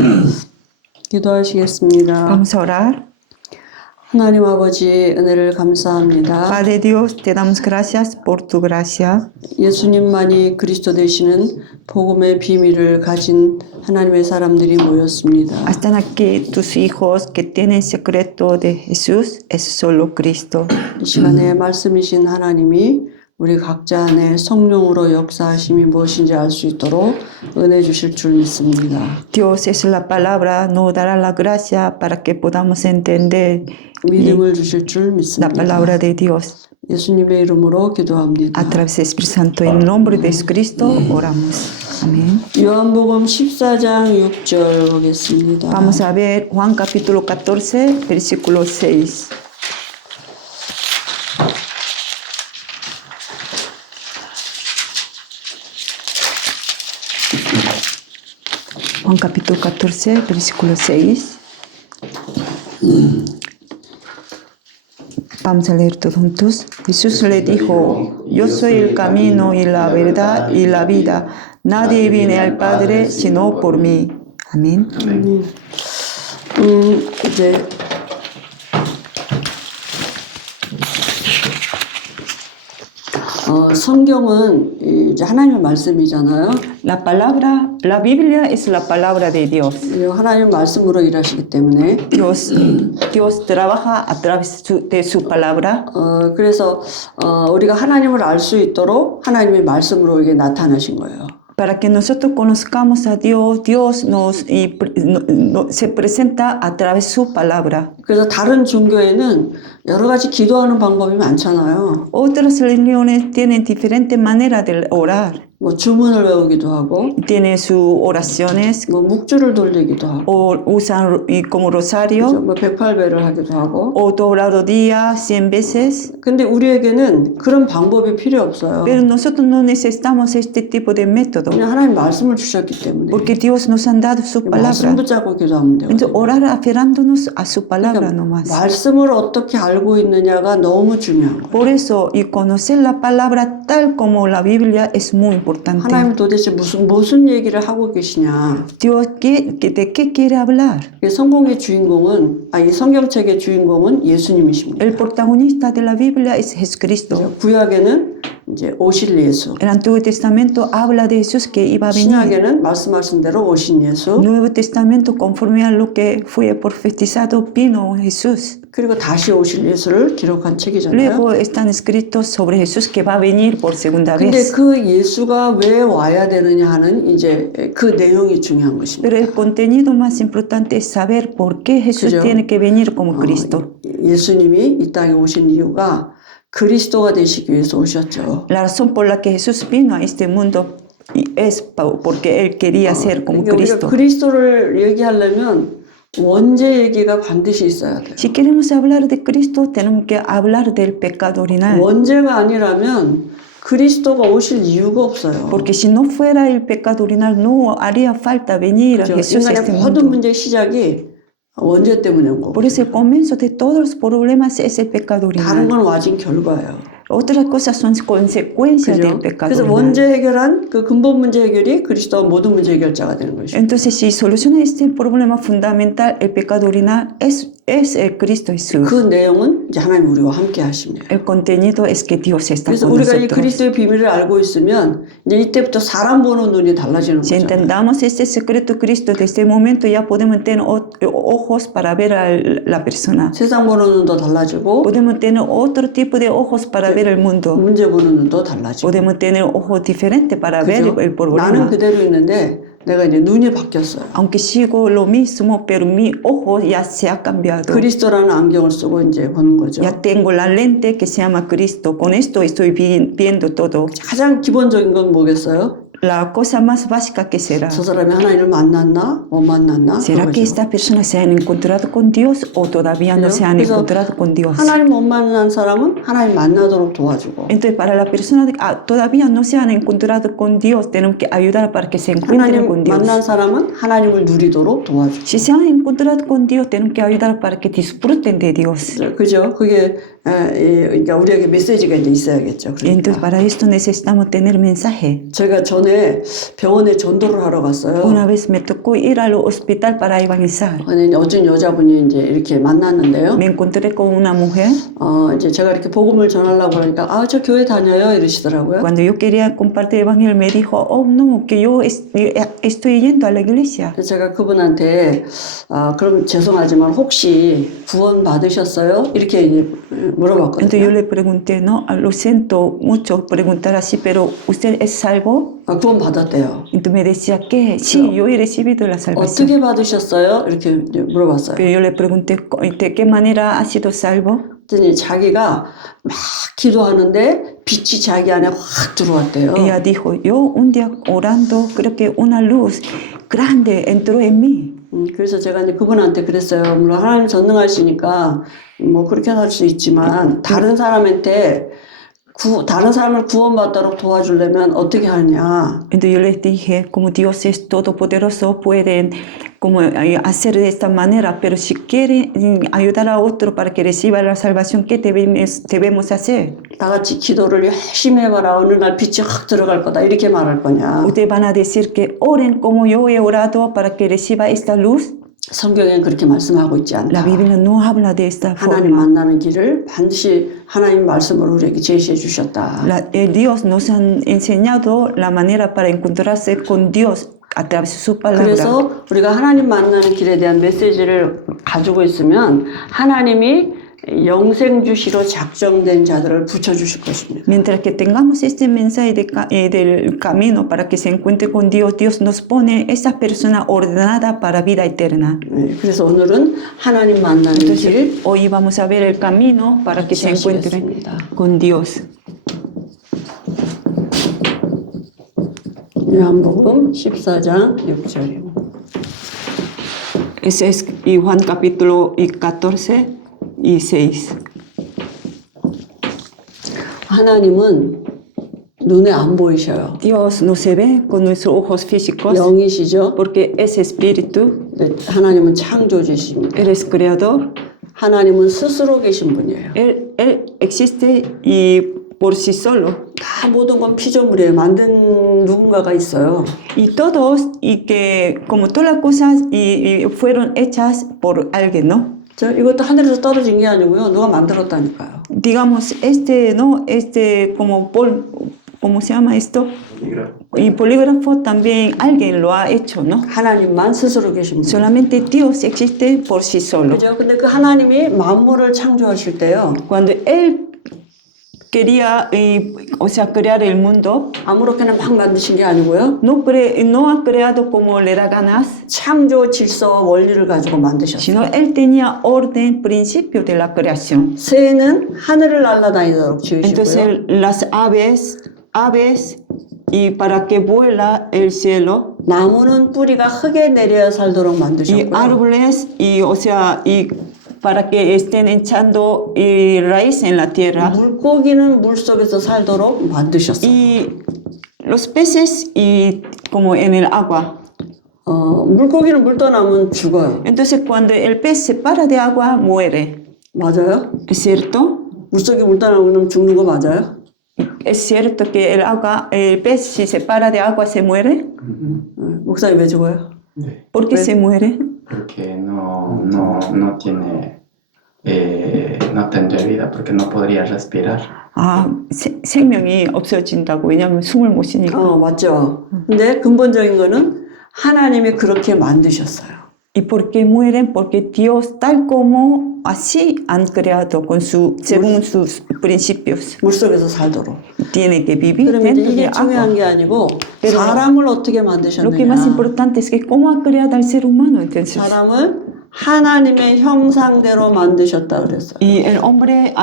네. 기도하시겠습니다. Vamos a orar. 하나님 아버지 은혜를 감사합니다. Padre Dios, te damos gracias por tu gracia. 예수님만이 그리스도 되시는 복음의 비밀을 가진 하나님의 사람들이 모였습니다. Están aquí tus hijos que tienen secreto de Jesús, es solo Cristo. 이 시간에 말씀이신 하나님이 우리 각자 안에 성령으로 역사하심이 무엇인지 알 수 있도록 은혜 주실 줄 믿습니다. Dios es la palabra, nos dará la gracia para que podamos entender 믿음을 주실 줄 la 믿습니다. palabra de Dios. 예수님의 이름으로 기도합니다. A través del Espíritu Santo, en nombre de Jesucristo, oramos. Amén. 요한복음 14장 6절 보겠습니다. Vamos a ver Juan capítulo 14, versículo 6. Juan capítulo 14, versículo 6. Vamos a leer todos juntos. Jesús le dijo, yo soy el camino y la verdad y la vida. Nadie viene al Padre sino por mí. Amén. 이제 성경은 이제 하나님의 말씀이잖아요. La Biblia es la palabra de Dios. 하나님 말씀으로 일하시기 때문에 Dios trabaja a través de su palabra. 그래서 우리가 하나님을 알 수 있도록 하나님의 말씀으로 이게 나타나신 거예요. Para que nosotros conozcamos a Dios, Dios se presenta a través de su palabra. 그래서 다른 종교에는 여러 가지 기도하는 방법이 많잖아요. Otras religiones tienen diferentes maneras de orar. 뭐 주문을 외우기도 하고, Tienen sus oraciones 뭐 묵주를 돌리기도 하고, o usan como rosario 뭐 108배를 하기도 하고. o doblar rodillas 100 veces. 근데 우리에게는 그런 방법이 필요 없어요. Pero nosotros no necesitamos este tipo de método 그냥 하나님 말씀을 주셨기 때문에 porque Dios nos ha dado su 말씀 palabra. 붙잡고 기도하면 돼요. Entonces orar aferrándonos a su palabra nomás. 말씀을 어떻게 알고 있느냐가 너무 중요한 거예요. Por eso, y conocer la palabra tal como la Biblia es muy importante. 하나님 도대체 무슨 얘기를 하고 계시냐. Dios, ¿de qué quiere hablar? 성공의 주인공은, 이 성경책의 주인공은 예수님이십니다. El protagonista de la Biblia es Jesucristo. 구약에는 이제 오실 예수. El Antiguo Testamento habla de Jesús que iba a venir. 신약에는 말씀하신 대로 오신 예수. Nuevo Testamento, conforme a lo que fue profetizado, vino Jesús. 그리고 다시 오실 예수를 기록한 책이잖아요. Luego están escritos sobre Jesús que va a venir por segunda 근데 vez. 그 예수가 왜 와야 되느냐 하는 이제 그 내용이 중요한 것입니다. Pero el contenido más importante es saber por qué Jesús 그죠? tiene que venir como Cristo. 예수님이 이 땅에 오신 이유가 그리스도가 되시기 위해서 오셨죠. La razón por la que Jesús vino a este mundo es porque Él quería ser como 그러니까 우리가 Cristo. 그리스도를 얘기하려면 원죄 얘기가 반드시 있어야 돼요. Si queremos hablar de Cristo, tenemos que hablar del pecado original. 원죄가 아니라면 그리스도가 오실 이유가 없어요. Porque si no fuera el pecado original, no haría falta venir a 그죠? Jesús a 인간의 este 모든 mundo. 문제의 시작이 원죄 때문에 온 거고 Por eso el comienzo de todos los problemas es el pecado 다른 original. 건 와진 결과예요. Otras cosas son consecuencias 그죠? del pecado 그래서 original. 원죄 해결한 그 근본 문제 해결이 그리스도가 모든 문제 해결자가 되는 것이죠. Entonces, si soluciona este problema fundamental, el pecado original es el Cristo Jesús. 그 내용은 이제 하나님 우리와 함께 하십니다. El contenido es que Dios está 그래서 con 우리가 이 nosotros. 그리스도의 비밀을 알고 있으면 이제 이때부터 사람 보는 눈이 달라지는 Si 거죠. entendamos este secreto de Cristo, desde este momento ya podemos tener ojos para ver a la persona. 세상 보는 눈도 달라지고 Podemos tener otro tipo de ojos para ver el mundo. 문제 보는 눈도 달라지고. Podemos tener ojos diferentes para ver 그죠? el 나는 problema. 그대로 있는데 내가 이제 눈이 바뀌었어요. Aunque sigo lo mismo, pero mi ojo ya se ha cambiado. 그리스도라는 안경을 쓰고 이제 보는 거죠. Ya tengo la lente que se llama Cristo. Con esto estoy viendo todo. 가장 기본적인 건 뭐겠어요? La cosa más básica que será. 저 사람이 하나님을 만났나? 못 만났나? ¿Será 그런 que 거죠. estas personas se han encontrado con Dios o todavía no se han 그래서 encontrado con Dios? 하나님 못 만난 사람은 하나님 만나도록 도와주고 Entonces, para la persona que todavía no se han encontrado con Dios, tenemos que ayudar para que se encuentren con 하나님 Dios. 만난 사람은 하나님을 누리도록 도와주고 Si se han encontrado con Dios, tenemos que ayudar para que disfruten de Dios. 그죠? 그게 그러니까 우리에게 메시지가 이제 있어야겠죠. Y entonces 그러니까. para esto necesitamos tener mensaje. 제가 전에 병원에 전도를 하러 갔어요. Una vez me tocó ir al hospital para evangelizar. 근데 어떤 여자분이 이제 이렇게 만났는데요. Me encontré con una mujer. 이제 제가 이렇게 복음을 전하려고 하니까 저 교회 다녀요 이러시더라고요. Cuando yo quería compartir el evangelio, me dijo, oh no, que yo estoy yendo a la iglesia. 그래서 제가 그분한테 그럼 죄송하지만 혹시 구원 받으셨어요? 이렇게 이제 Entonces yo 물어봤거든요. le pregunté, no, lo siento mucho preguntar así, pero ¿usted es salvo? 구원 받았대요. Entonces me decía que sí, yo he recibido la salvación. 어떻게 받으셨어요? 이렇게 이제 물어봤어요. Pero yo le pregunté, ¿de qué manera ha sido salvo? 그랬더니 자기가 막 기도하는데 빛이 자기 안에 확 들어왔대요. Ella dijo, yo un día orando, creo que una luz grande entró en mí. 그래서 제가 이제 그분한테 그랬어요. 물론 하나님 전능하시니까 뭐 그렇게 할 수 있지만 다른 사람한테 다른 사람을 구원받도록 도와주려면 어떻게 하냐. Entonces yo les dije, como Dios es todopoderoso, pueden como hacer de esta manera, pero si quieren ayudar a otro para que reciba la salvación, ¿qué debemos hacer? 다 같이 기도를 열심히 해봐라. 어느 날 빛이 확 들어갈 거다. 이렇게 말할 거냐. Ustedes van a decir que oren como yo he orado para que reciba esta luz. 성경엔 그렇게 말씀하고 있지 La 않다. Biblia no habla de esta 하나님 forma. 만나는 길을 반드시 하나님 말씀으로 우리에게 제시해 주셨다. Dios nos ha enseñado la manera para encontrarse con Dios a través de su palabra. 그래서 우리가 하나님 만나는 길에 대한 메시지를 가지고 있으면 하나님이 영생주시로 작정된 자들을 붙여주실 것입니다. Mientras que tengamos este mensaje del camino para que se encuentre con Dios, Dios nos pone esa persona ordenada para vida eterna. 그래서 오늘은 하나님 만나는 Entonces, 길 hoy vamos a ver el camino para que se encuentre 시작하겠습니다. con Dios. 요한복음 14장 6절입니다. Ese es Juan capítulo 14 y 6. 하나님은 눈에 안 보이셔요. Dios no se ve con nuestros ojos físicos 영이시죠. porque es espíritu, 하나님은 창조주십니다. Él es creador, 하나님은 스스로 계신 분이에요. Él existe y por sí solo. 다 모든 건 피조물이에요. 만든 누군가가 있어요. Y todos, y que como todas las cosas y fueron hechas por alguien, ¿no? 이것도 하늘에서 떨어진 게 아니고요. 누가 만들었다니까요. Digamos, ¿no? ¿Cómo se llama esto? Y polígrafo también alguien lo ha hecho, ¿no? 하나님만 스스로 계신 분. Solamente Dios existe por sí solo. 그죠? 근데 그 하나님이 만물을 창조하실 때요. Cuando Él quería, crear el mundo, 아무렇게나 막 만드신 게 아니고요. no ha creado como le da ganas, 창조 질서와 원리를 가지고 만드셨어요. sino Él tenía orden, principio de la creación. 새는 하늘을 날아다니도록 Entonces 지으시고요. las aves, y para que vuela el cielo, 나무는 뿌리가 흙에 내려 살도록 y 만드셨고요. árboles, y para que estén echando raíz en la tierra, 물고기는 물 속에서 살도록 만드셨어요. y los peces y como en el agua. 물고기는 물 떠나면 죽어요. Entonces cuando el pez se para de agua, muere. 맞아요? ¿Es cierto? 물속에 물 떠나면 죽는 거 맞아요? ¿Es cierto que el pez si se para de agua se muere? 목사님 왜 죽어요? ¿Por qué se muere? Porque no tendría vida, porque no podría respirar. 생명이 없어진다고. 왜냐하면 숨을 못 쉬니까. 맞죠. 근데 근본적인 거는 하나님이 그렇게 만드셨어요. ¿Y por qué mueren? Porque Dios, tal como así han creado según sus principios, 물속에서 살도록. tiene que vivir 그러면 dentro de 이게 중요한 agua. 게 아니고 Pero 사람을 어떻게 Lo que más 만드셨느냐. importante es que cómo ha creado al ser humano, entonces. 사람을 하나님의 형상대로 만드셨다 그랬어요. Y el hombre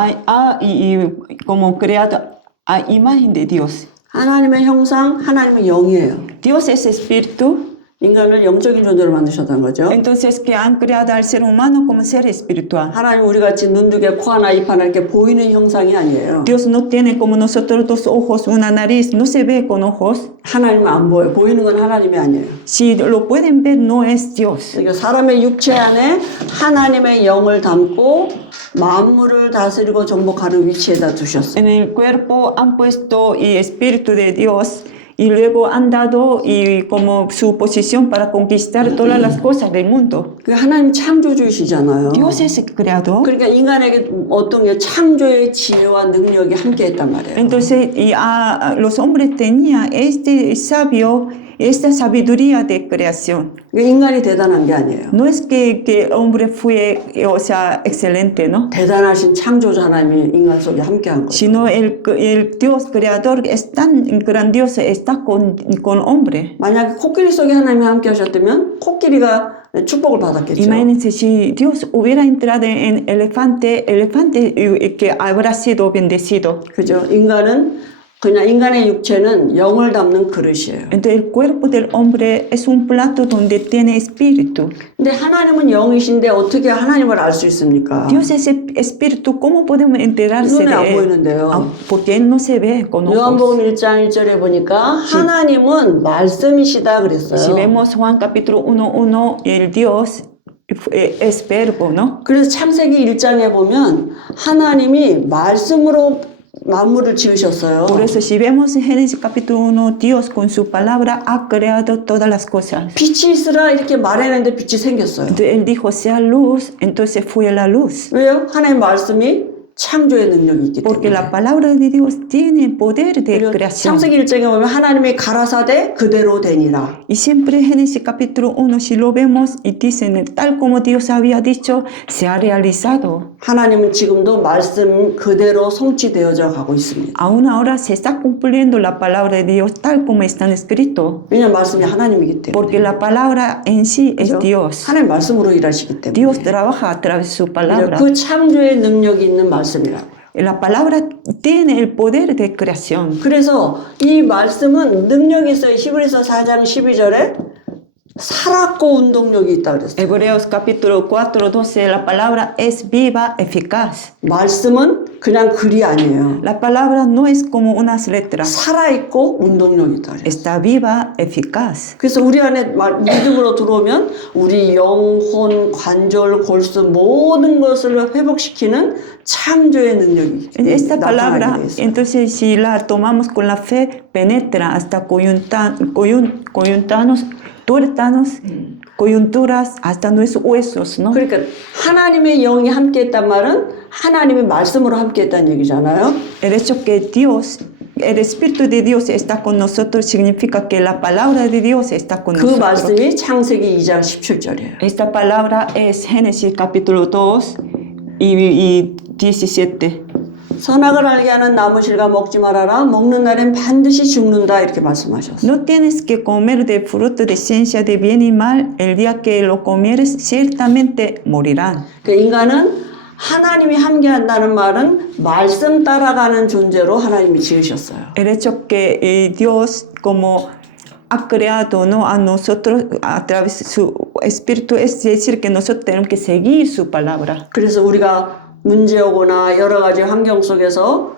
como creado a imagen de Dios. 하나님의 형상, 하나님의 영이에요. Dios es espíritu 인간을 영적인 존재로 만드셨다는 거죠. Entonces, que han creado al ser humano como ser espiritual. 하나님 우리 같이 눈 두 개, 코 하나, 입 하나 이렇게 보이는 형상이 아니에요. Dios no tiene como nosotros dos ojos, una nariz, no se ve con ojos. 하나님은 안 보여요. 보이는 건 하나님이 아니에요. Si lo pueden ver, no es Dios. 그러니까 사람의 육체 안에 하나님의 영을 담고 만물을 다스리고 정복하는 위치에다 두셨어요. En el cuerpo han puesto el Espíritu de Dios y luego han dado y como su posición para conquistar todas las cosas del mundo. 그 하나님 창조주이시잖아요. Dios es el creador. 그러니까 인간에게 어떤 게 창조의 지혜와 능력이 함께했단 말이에요. Entonces, los hombres tenían este sabio, esta sabiduría de creación. 그러니까 인간이 대단한 게 아니에요. No es que el hombre fue, o sea, excelente, ¿no? 대단하신 창조주 하나님이 인간 속에 함께한 거예요. Sino el Dios creador es tan grandioso, está con hombre. 만약에 코끼리 속에 하나님이 함께 하셨다면 코끼리가 축복을 받았겠죠. Imagínense si Dios hubiera entrado en elefante que habrá sido bendecido. 그죠? 인간은 그냥 인간의 육체는 영을 담는 그릇이에요. Entonces el cuerpo del hombre es un plato donde tiene espíritu. 근데 하나님은 영이신데 어떻게 하나님을 알 수 있습니까? Dios es espíritu, ¿cómo podemos enterarse 눈에 de 안 él? 보이는데요. Porque él no se ve con ojos. 요한복음 1장 1절에 보니까 하나님은 말씀이시다 Si 그랬어요. vemos Juan capítulo 1:1, el Dios es verbo, ¿no? 그래서 창세기 1장에 보면 하나님이 말씀으로 만물을 지으셨어요. Por eso si vemos en Génesis capítulo 1, Dios con su palabra ha creado todas las cosas. 빛이 있으라 이렇게 말했는데 빛이 생겼어요. Entonces él dijo, sea luz, entonces fue la luz. 왜요? 하나님 말씀이 창조의 능력이 있기 Porque 때문에. la palabra de Dios tiene poder de 그리고 creación. 창세기 1장에 보면 하나님이 가라사대 그대로 되니라. Y siempre en Génesis capítulo 1, si lo vemos y dicen, tal como Dios había dicho, se ha realizado. 하나님은 지금도 말씀 그대로 성취되어져 가고 있습니다. Aún ahora se está cumpliendo la palabra de Dios tal como está escrito. 왜냐하면 말씀이 하나님이기 때문에. Porque la palabra en sí es 그죠? Dios. 하나님 말씀으로 일하시기 때문에. Dios trabaja a través de su palabra. 그 창조의 능력이 있는 말씀이라고요. La palabra tiene el poder de creación. 그래서 이 말씀은 능력이 있어요. 히브리서 4장 12절에 살았고 운동력이 있다 그랬어요. Hebreos capítulo 4:12, la palabra es viva, eficaz. 말씀은 그냥 글이 아니에요. La palabra no es como unas letras, 살아있고 운동력이 있다 그랬어요. está viva, eficaz. 그래서 우리 안에 믿음으로 들어오면 우리 영혼, 관절, 골수 모든 것을 회복시키는 창조의 능력이 Esta 나타나게 palabra, 돼 있어요. entonces si la tomamos con la fe, penetra hasta coyuntanos, tuétanos, coyunturas, hasta nuestros huesos, ¿no? 그러니까 하나님의 영이 함께했단 말은 하나님의 말씀으로 함께했다는 얘기잖아요. El hecho que Dios, el Espíritu de Dios está con nosotros significa que la palabra de Dios está con 그 nosotros. 말씀이 창세기 2장 17절이에요. Esta palabra es Génesis capítulo 2 y 17. 선악을 알게 하는 나무 실과 먹지 말아라. 먹는 날엔 반드시 죽는다. 이렇게 말씀하셨어요. No tienes que comer del fruto de ciencia de bien y mal. El día que lo comieres, ciertamente morirán. 그 인간은 하나님이 함께한다는 말은 말씀 따라가는 존재로 하나님이 지으셨어요. El hecho que Dios como ha creado, ¿no?, a nosotros a través de su Espíritu es decir que nosotros tenemos que seguir su palabra. 그래서 우리가 문제 오거나 여러 가지 환경 속에서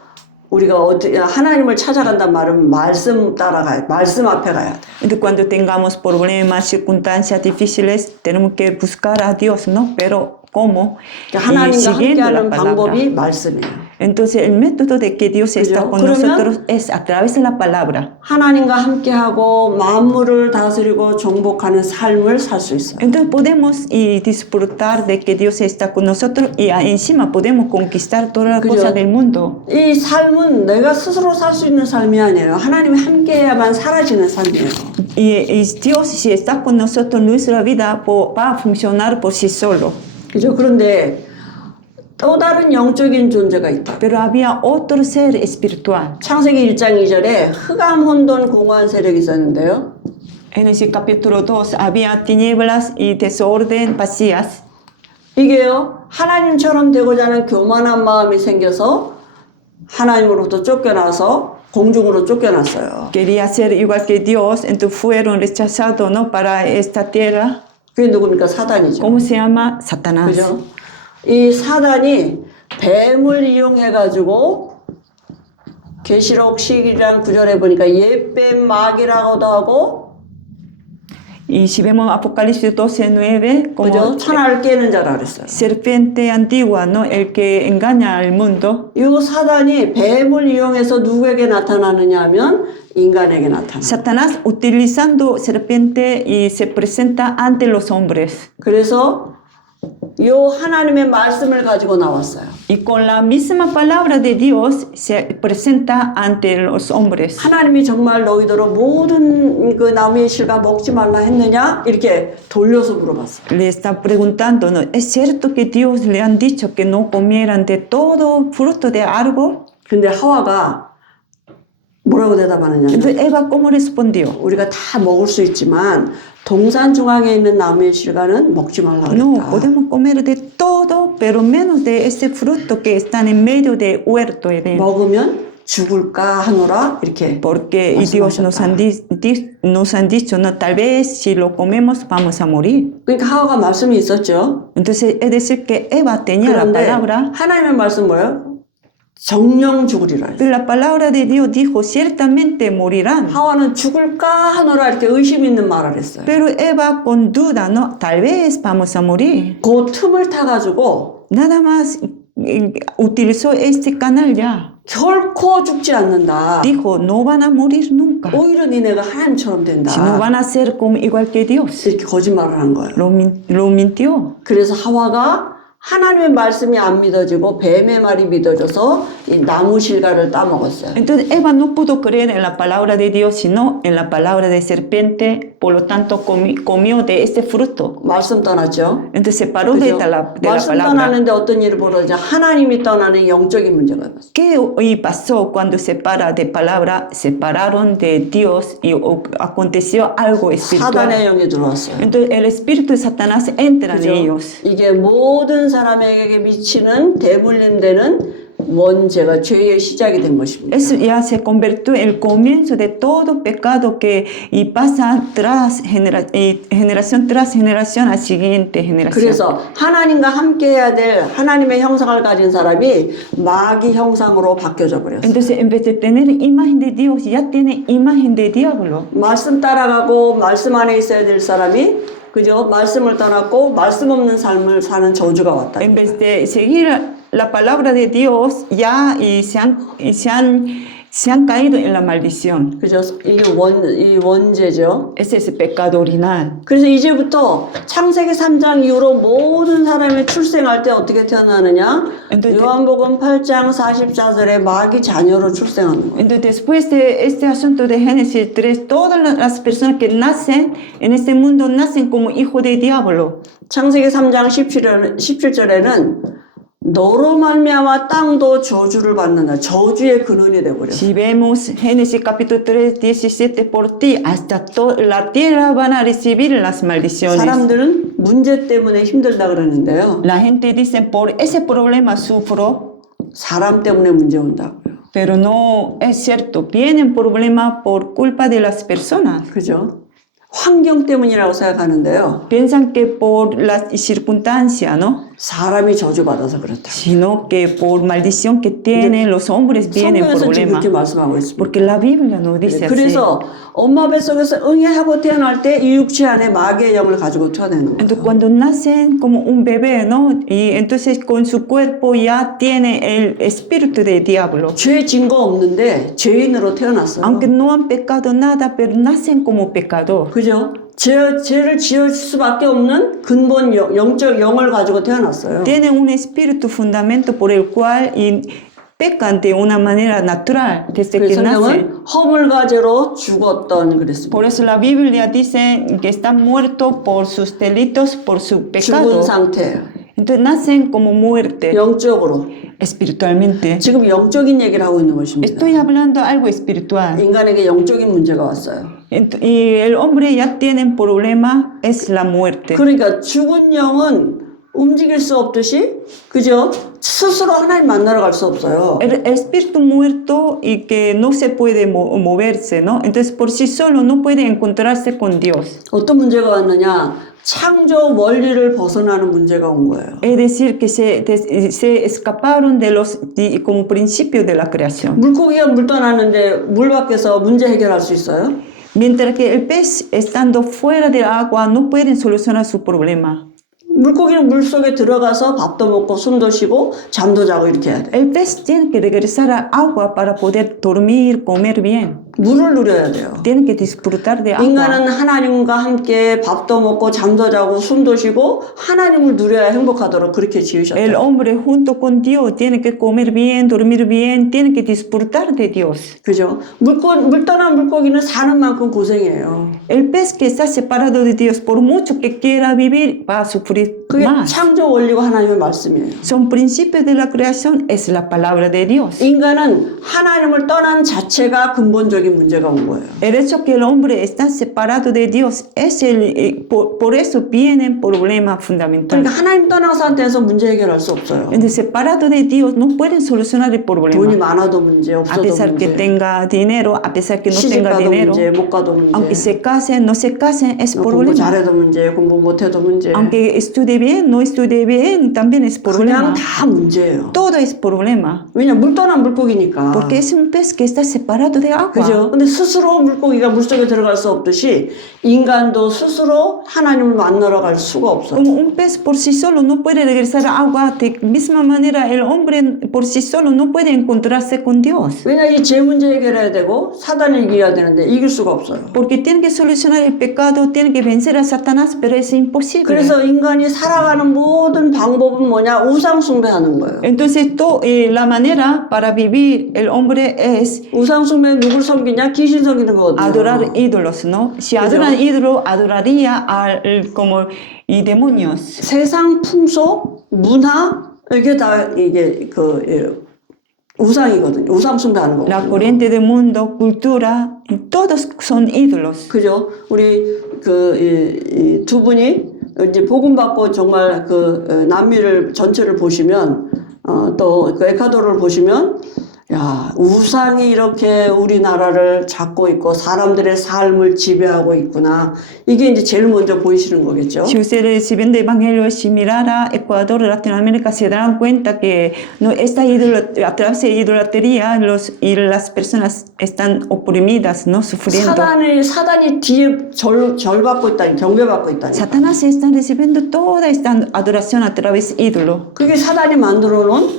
우리가 하나님을 찾아간단 말은 말씀 따라가야, 말씀 앞에 가야 돼. Entonces, cuando tengamos problemas, circunstancias difíciles, tenemos que buscar a Dios, ¿no? Pero ¿cómo? Y 하나님과 siguiendo la 함께하는 palabra. 방법이 말씀이에요. Entonces, el método de que Dios está con 그러면 nosotros es a través de la palabra. 하나님과 함께하고 만물을 다스리고 정복하는 삶을 살 수 있어요. Entonces, podemos disfrutar de que Dios está con nosotros y encima podemos conquistar todas las 그죠? cosas del mundo. 이 삶은 내가 스스로 살 수 있는 삶이 아니에요. 하나님이 함께해야만 사라지는 삶이에요. Y Dios, si está con nosotros, nuestra vida va a funcionar por sí solo. 그죠? 그런데 또 다른 영적인 존재가 있다. Pero había otro ser espiritual. 창세기 1장 2절에 흑암, 혼돈, 공허한 세력이 있었는데요. En ese capítulo 2 había tinieblas y desorden vacías. 이게요, 하나님처럼 되고자 하는 교만한 마음이 생겨서 하나님으로부터 쫓겨나서 공중으로 쫓겨났어요. Quería ser igual que Dios, entonces fueron rechazados, ¿no? Para esta tierra. 그게 누굽니까? 사단이죠. ¿Cómo se llama? Satanás. 그죠? 이 사단이 뱀을 이용해가지고 계시록 11장 9절에 보니까 옛뱀 마귀라고도 하고 Y si vemos Apocalipsis 12:9, como 그죠? 천하를 깨는 자라 그랬어요. serpiente antigua, ¿no? El que engaña al mundo. 이 사단이 뱀을 이용해서 누구에게 나타나느냐 하면 인간에게 나타나. Satanás utilizando serpiente y se presenta ante los hombres. 그래서 요 하나님의 말씀을 가지고 나왔어요. Y con la misma palabra de Dios se presenta ante los hombres. 하나님이 정말 너희들로 모든 그 나무의 실과 먹지 말라 했느냐? 이렇게 돌려서 물어봤어요. Le está preguntando, ¿no? ¿Es cierto que Dios le han dicho que no comieran de todo fruto de árbol? 근데 하와가 뭐라고 대답하느냐면 Entonces Eva, ¿cómo respondió? 우리가 다 먹을 수 있지만 동산 중앙에 있는 나무의 실과는 먹지 말라 No, 그랬다. podemos comer de todo, pero menos de ese fruto que están en medio del huerto Edén. 먹으면 죽을까 하노라 이렇게. Porque y Dios nos han dicho, no, tal vez si lo comemos vamos a morir. 그러니까 하와가 말씀이 있었죠. Entonces es decir que Eva tenía la 그런데 palabra, 하나님의 말씀 뭐예요? 정령 죽으리라 했어요. pero la palabra de Dios dijo, ciertamente morirán. 하와는 죽을까 하노라 이렇게 의심 있는 말을 했어요. Pero Eva con duda, no, tal vez vamos a morir. 그 틈을 타가지고 Nada más utilizó este canal ya. 결코 죽지 않는다. Dijo, no van a morir nunca. 오히려 니네가 하나님처럼 된다. Sino van a ser como igual que Dios. 이렇게 거짓말을 한 거예요. Lo mintió. 그래서 하와가 하나님의 말씀이 안 믿어지고 뱀의 말이 믿어져서 이 나무 실과를 따먹었어요. Entonces Eva no pudo creer en la palabra de Dios, sino en la palabra de serpiente, por lo tanto comió de este fruto. 말씀 떠났죠. Entonces se paró de 그죠? la 말씀 palabra. 떠나는데 어떤 일이 벌어져? 하나님이 떠나는 영적인 문제가 있었어요. ¿Qué hoy pasó cuando se para de palabra? Se pararon de Dios y aconteció algo espiritual. 사단의 영이 들어왔어요. Entonces el espíritu de Satanás entra en 그죠? ellos. 이게 모든 사람에게 미치는 대물림되는 원죄가 죄의 시작이 된 것입니다. Eso ya se convirtió en el comienzo de todo pecado que y pasa generación tras generación a siguiente generación. 그래서 하나님과 함께 해야 될 하나님의 형상을 가진 사람이 마귀 형상으로 바뀌어져 버렸어요. Entonces, en vez de tener imagen de Dios, ya tiene imagen de diablo. 말씀 따라가고 말씀 안에 있어야 될 사람이 그죠? 말씀을 떠났고 말씀 없는 삶을 사는 저주가 왔다. En vez de seguir la palabra de Dios, ya y se han caído en la maldición. 그죠? 이게 원죄죠. Ese es el pecado original. 그래서 이제부터 창세기 3장 이후로 모든 사람이 출생할 때 어떻게 태어나느냐? 요한복음 8장 44절에 마귀 자녀로 출생하는 거예요. Entonces, después de este asunto de Génesis 3, todas las personas que nacen en este mundo nacen como hijo de diablo. 창세기 3장 17절에는 너로 말미암아 땅도 저주를 받는다. 저주의 근원이 되어버렸어요. Si vemos Génesis capítulo 3, 17, por ti, hasta la tierra van a recibir las maldiciones. 사람들은 문제 때문에 힘들다 그러는데요. La gente dice, por ese problema sufro, 사람 때문에 문제 온다고요. pero no es cierto. Vienen problemas por culpa de las personas. 그죠? 환경 때문이라고 생각하는데요. Piensan que por las circunstancias, ¿no? 사람이 저주받아서 그렇다. Sino que por maldición que tienen los hombres vienen 성경에서 지금 problemas. 그렇게 말씀하고 있습니다. Porque la Biblia nos dice así. 그래서 엄마 뱃속에서 응애하고 태어날 때 이 육체 안에 마귀의 영을 가지고 태어나는 거예요. Entonces cuando nacen como un bebé, ¿no? Y entonces con su cuerpo ya tiene el espíritu del diablo. 죄 증거 없는데 죄인으로 태어났어요. Aunque no han pecado nada, pero nacen como pecador. 그죠? 죄를 지을 수밖에 없는 근본 영적 영을 가지고 태어났어요. Tienen un espíritu fundamento por el cual pecan de una manera natural desde que 그래서 nacen. 성경은 허물과죄로 죽었던 그랬습니다. Por eso la Biblia dice que están muertos por sus delitos, por su pecado. 죽은 상태, Entonces nacen como muerte 영적으로. espiritualmente. 지금 영적인 얘기를 하고 있는 것입니다. Estoy hablando algo espiritual. 인간에게 영적인 문제가 왔어요. Y el hombre ya tiene un problema, es la muerte. 그러니까 죽은 영은 움직일 수 없듯이, 그죠? 스스로 하나님 만나러 갈 수 없어요. El espíritu muerto y que no se puede moverse, ¿no? Entonces por sí solo no puede encontrarse con Dios. 어떤 문제가 왔느냐? 창조 원리를 벗어나는 문제가 온 거예요. Es decir, que se escaparon de los como principio de la creación. 물고기가 물 떠났는데 물 밖에서 문제 해결할 수 있어요? Mientras que el pez, estando fuera del agua, no pueden solucionar su problema. 물고기는 물 속에 들어가서 밥도 먹고 숨도 쉬고 잠도 자고 이렇게 해야 돼. El pez tiene que regresar al agua para poder dormir, comer bien. 물을 누려야 돼요. Tiene que disfrutar de agua. 인간은 하나님과 함께 밥도 먹고 잠도 자고 숨도 쉬고 하나님을 누려야 행복하도록 그렇게 El 지으셨죠. hombre junto con Dios tiene que comer bien, dormir bien, tiene que disfrutar de Dios. 그죠? 물 떠난 물고기는 사는 만큼 고생해요. El pez que está separado de Dios, por mucho que quiera vivir, va a sufrir 그게 más. 창조 원리고 하나님의 말씀이에요. Son principios de la creación, es la palabra de Dios. 인간은 하나님을 떠난 자체가 근본적인 문제가 온 거예요. El hecho que el hombre está separado de Dios es por eso viene el problema fundamental. 그러니까 하나님 떠난 상태에서 문제 해결할 수 없어요. Entonces, separado de Dios no pueden solucionar el 돈이 problema. 많아도 문제, A 없어도 pesar que 문제. tenga dinero, a pesar que no 시집 tenga 가도 dinero, 문제, 못 가도 aunque 문제. se casen, no se casen, es 공부 problema. 잘해도 문제, 공부 못해도 문제. Aunque estudie bien, no estudie bien, también es 그냥 problema. 다 문제예요. Todo es problema. 왜냐 물 떠난 물고기니까. Porque es un pez que está separado de agua. 그죠? 근데 스스로 물고기가 물속에 들어갈 수 없듯이 인간도 스스로 하나님을 만나러 갈 수가 없어요. Como un pez por sí solo no puede regresar a agua, de misma manera el hombre por sí solo no puede encontrarse con Dios. 왜냐 이 죄 문제 해결해야 되고 사단을 이겨야 되는데 이길 수가 없어요. Porque tiene que solucionar el pecado, tiene que vencer a Satanás, pero es imposible. 그래서 인간이 살아가는 모든 방법은 뭐냐? 우상 숭배하는 거예요. Entonces, la manera para vivir el hombre es 우상 숭배 누굴 섬기냐? 귀신 섬기는 거거든요. adorar ídolos, ¿no? Si 그죠? adoran ídolos, adoraría como y demonios. 세상 풍속, 문화 이게 다 이게 우상이거든요. 우상 숭배하는 거거든요. La corriente del mundo, cultura, todos son ídolos. 그죠? 우리 이 두 분이 이제 복음 받고 정말 남미를 전체를 보시면 또 그 에콰도르를 보시면 야 우상이 이렇게 우리나라를 잡고 있고 사람들의 삶을 지배하고 있구나. 이게 이제 제일 먼저 보이시는 거겠죠. Si ustedes si ven el Evangelio, si mirara Ecuador, Latinoamérica, se darán cuenta que no, a través de idolatría las personas están oprimidas, ¿no? Sufriendo. 사단이 뒤에 절받고 있다니 경배받고 있다니. Satanás está recibiendo toda esta adoración a través de ídolo. 그게 사단이 만들어 놓은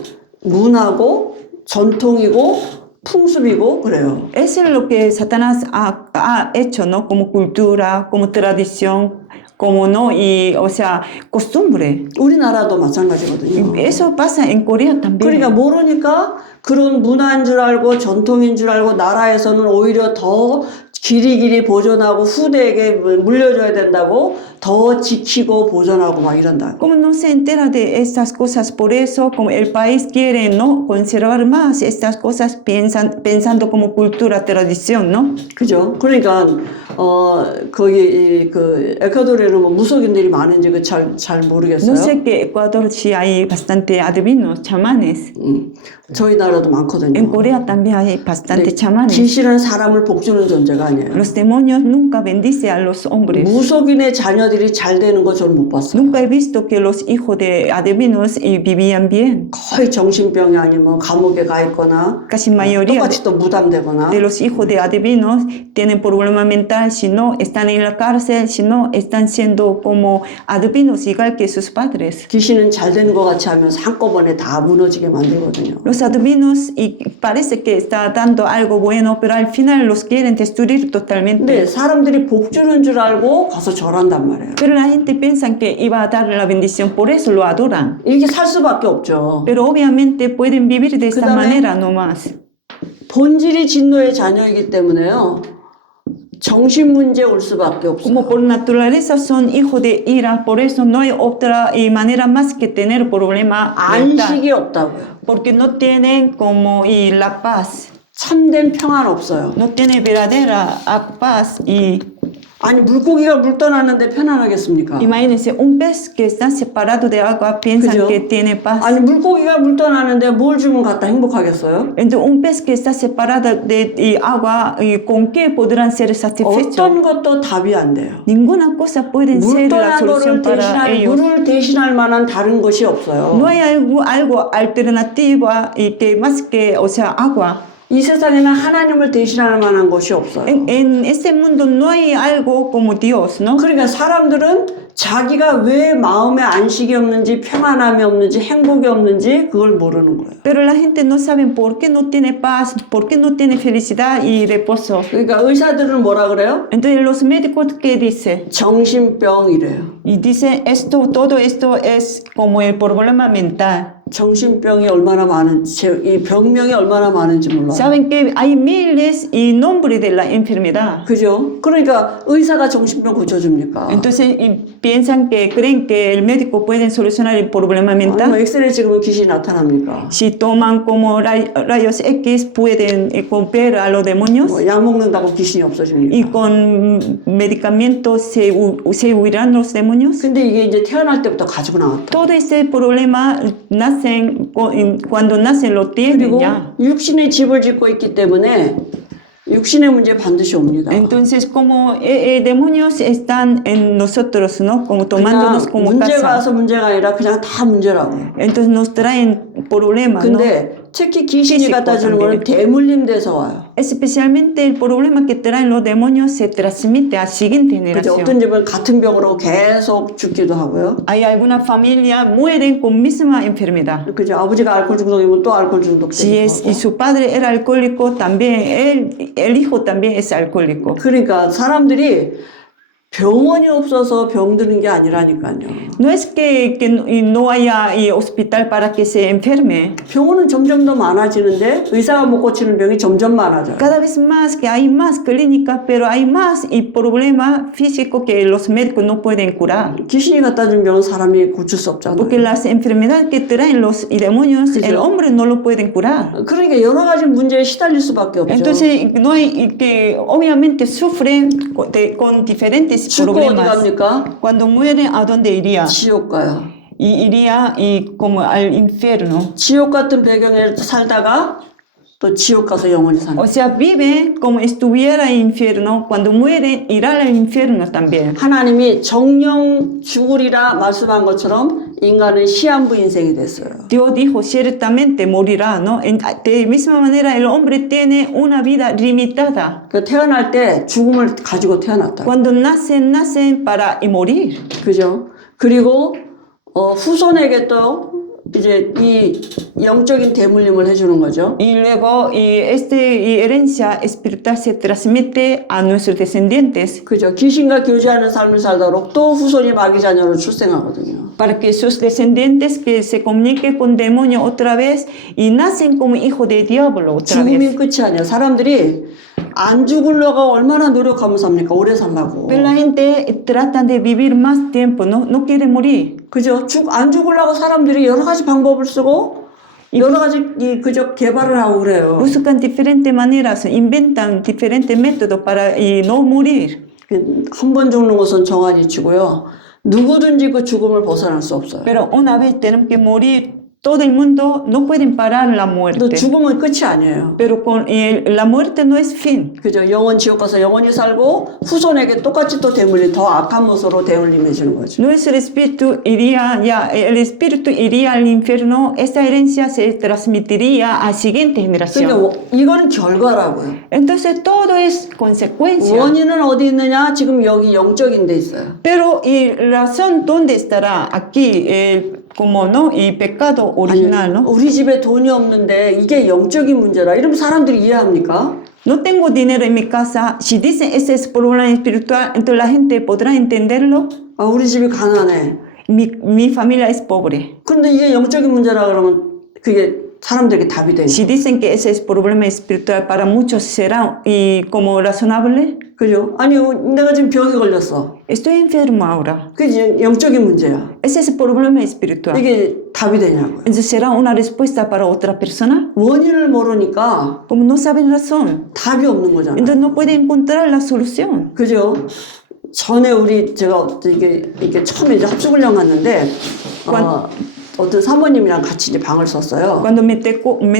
문화고 전통이고 풍습이고 그래요. Eso es lo que Satanás ha hecho, ¿no? Como cultura, como tradición, como no, y, o sea, costumbre. 우리나라도 마찬가지거든요. Eso pasa en Corea también. 그러니까 모르니까 그런 문화인 줄 알고 전통인 줄 알고 나라에서는 오히려 더 길이길이 보존하고 후대에게 물려줘야 된다고 더 지키고 보존하고 막 이런다. Como no se entera de estas cosas, por eso como el país quiere no conservar más estas cosas pensando como cultura, tradición, ¿no? 그죠? 그러니까 거기 에콰도르에는 뭐 무속인들이 많은지 잘 모르겠어요. No sé que Ecuador sí hay bastante adivinos, chamanes. 저희 나라도 많거든요. En Corea también hay bastante 근데 chamanes. 귀신은 사람을 복주는 존재가 아니에요. Los demonios nunca bendice a los hombres. 무속인의 자녀들이 잘 되는 거 저는 못 봤어요. Nunca he visto que los hijos de adivinos vivían bien. 거의 정신병이 아니면 감옥에 가 있거나 Casi mayoría 똑같이 또 무당되거나 de los hijos de adivinos tienen problema mental, si no están en la cárcel, si no están siendo como adivinos igual que sus padres. 귀신은 잘 되는 것 같이 하면서 한꺼번에 다 무너지게 만들거든요. Los adivinos y parece que está dando algo bueno, pero al final los quieren destruir totalmente. 근데 사람들이 복 주는 줄 알고 가서 절한단 말이에요. Pero la gente piensa que iba a dar la bendición, por eso lo adoran. 이게 살 수밖에 없죠. Pero obviamente pueden vivir de esta 그다음에 manera nomás. 본질이 진노의 자녀이기 때문에요. 정신 문제 올 수밖에 없어요. Como por naturaleza son hijos de ira, por eso no hay otra manera más que tener problema mental. 안식이 없다고요. Porque no tienen como la paz, 참된 평안 없어요. no tienen verdadera paz y 아니 물고기가 물 떠나는데 편안하겠습니까? Imagínense, un pez que está separado de agua piensa 그죠? que tiene paz. 아니 물고기가 물 떠나는데 뭘 주면 갖다 행복하겠어요? Entonces, un pez que está separado de agua, ¿con qué podrán ser satisfechos? 어떤 것도 답이 안 돼요. Ninguna cosa puede 물 ser la 떠난 solución 거를 para 대신할 ellos. 물을 대신할 만한 다른 것이 없어요. No hay algo alternativa y que más que, o sea, agua. 이 세상에는 하나님을 대신할 만한 것이 없어요. En este mundo no hay algo como Dios, ¿no? 그러니까 사람들은 자기가 왜 마음에 안식이 없는지 평안함이 없는지 행복이 없는지 그걸 모르는 거예요. Pero la gente no sabe por qué no tiene paz, por qué no tiene felicidad y reposo. 그러니까 의사들은 뭐라 그래요? Entonces los médicos ¿qué dicen? 정신병이래요. Y dicen todo esto es como el problema mental. 정신병이 얼마나 많은지, 이 병명이 얼마나 많은지 몰라요. Saben que hay miles y nombres de la enfermedad. 그죠? 그러니까 의사가 정신병 고쳐줍니까? Entonces y piensan que creen que el médico puede solucionar el problema 아니, 뭐 mental. 엑스레이 찍으면 귀신이 나타납니까? Si toman como rayos X pueden ver a los demonios 뭐 약 먹는다고 귀신이 없어집니까? y con medicamentos se huirán los demonios. 근데 이게 이제 태어날 때부터 가지고 나왔다. Todo ese problema nacen cuando nacen lo tienen 그리고 ya. 육신의 집을 짓고 있기 때문에 육신의 문제 반드시 옵니다. Entonces como demonios están en nosotros, ¿no? Como 그냥 tomándonos como 문제가 casa. 와서 문제가 아니라 그냥 다 문제라고요. Entonces nos traen problemas, ¿no? 근데 특히 귀신이 갖다 주는 거는 대물림 돼서 와요. Especialmente el problema que traen los demonios se transmite a siguiente 그죠? generación. 어떤 집은 같은 병으로 계속 죽기도 하고요. Hay alguna familia mueren con misma enfermedad. 그죠? 아버지가 알코올 중독이면 또 알코올 중독 Si 되고. y su padre era alcohólico, también el hijo también es alcohólico. 그러니까 사람들이 병원이 없어서 병드는 게 아니라니까요. No es que no haya hospital para que se enferme. 병원은 점점 더 많아지는데 의사가 못 고치는 병이 점점 많아져요. Cada vez más que hay más clínicas, pero hay más y problemas físicos que los médicos no pueden curar. 귀신이 갖다 준 병은 사람이 고칠 수 없잖아요. Porque las enfermedades que traen los demonios, el hombre no lo pueden curar. 그러니까 여러 가지 문제에 시달릴 수밖에 없죠. Entonces, no hay que obviamente sufren con diferentes 죽고 어디 problemas. 갑니까? Cuando muere, ¿a dónde iría? 지옥 가요. Y iría como al infierno. 지옥 같은 배경에 살다가 또 지옥 가서 영원히 사는 O sea, vive como estuviera en infierno. Cuando muere, irá al infierno también. 하나님이 정령 죽으리라 말씀한 것처럼 인간은 시한부 인생이 됐어요. Dios dijo ciertamente morirá, ¿no? De misma manera, el hombre tiene una vida limitada. 그 태어날 때 죽음을 가지고 태어났다. Cuando nacen para morir. 그죠? 그리고 후손에게 또 이제 이 영적인 대물림을 해주는 거죠. Y luego herencia espiritual se transmite a nuestros descendientes 그죠? 귀신과 교제하는 삶을 살도록 또 후손이 마귀 자녀로 출생하거든요. para que sus descendientes que se comuniquen con demonios otra vez y nacen como hijos de diablo otra 죽음이 vez. 끝이 아니야. 사람들이 안 죽으려고 얼마나 노력하면 삽니까? 오래 살라고. Pero la gente trata de vivir más tiempo, no quiere morir. 그죠? 안 죽으려고 사람들이 여러 가지 방법을 쓰고 여러 가지 그저 개발을 하고 그래요. Buscan diferentes maneras, inventan diferentes métodos para no morir. 한 번 죽는 것은 정한이 치고요. 누구든지 그 죽음을 벗어날 수 없어요. Pero una vez tenemos que morir, todo el mundo no pueden parar la 또 muerte. 죽음은 끝이 아니에요. Pero la muerte no es fin. 그죠? 영원 지옥 가서 영원히 살고 후손에게 똑같이 또 대물림 더 악한 모습으로 대물림해 주는 거죠. Nuestro espíritu el espíritu iría al infierno, esta herencia se transmitiría a siguiente generación. 그러니까 이건 결과라고요. Entonces todo es consecuencia. 원인은 어디 있느냐? 지금 여기 영적인 데 있어요. Pero ¿y razón dónde estará? Aquí, como no, y pecado original, ¿no? 우리 집에 돈이 없는데 이게 영적인 문제라. 이러면 사람들이 이해합니까? No tengo dinero en mi casa. Si dicen ese es problema espiritual, entonces la gente podrá entenderlo. 아, 우리 집이 가난해. Mi familia es pobre. 근데 이게 영적인 문제라 그러면 그게 사람들에게 답이 되냐? Si dicen que ese es problema espiritual, para muchos será y como razonable. 그죠? 아니, 내가 지금 병이 걸렸어. Estoy enfermo ahora. 그게 영적인 문제야. Ese es el problema espiritual. 이게 답이 되냐고요. Entonces será una respuesta para otra persona. 원인을 모르니까 Como no saben razón, 답이 없는 거잖아. entonces no pueden encontrar la solución. 그죠? 전에 제가 이게 처음에 이제 합숙훈련 갔는데, 어떤 사모님이랑 같이 이제 방을 썼어요. Cuando me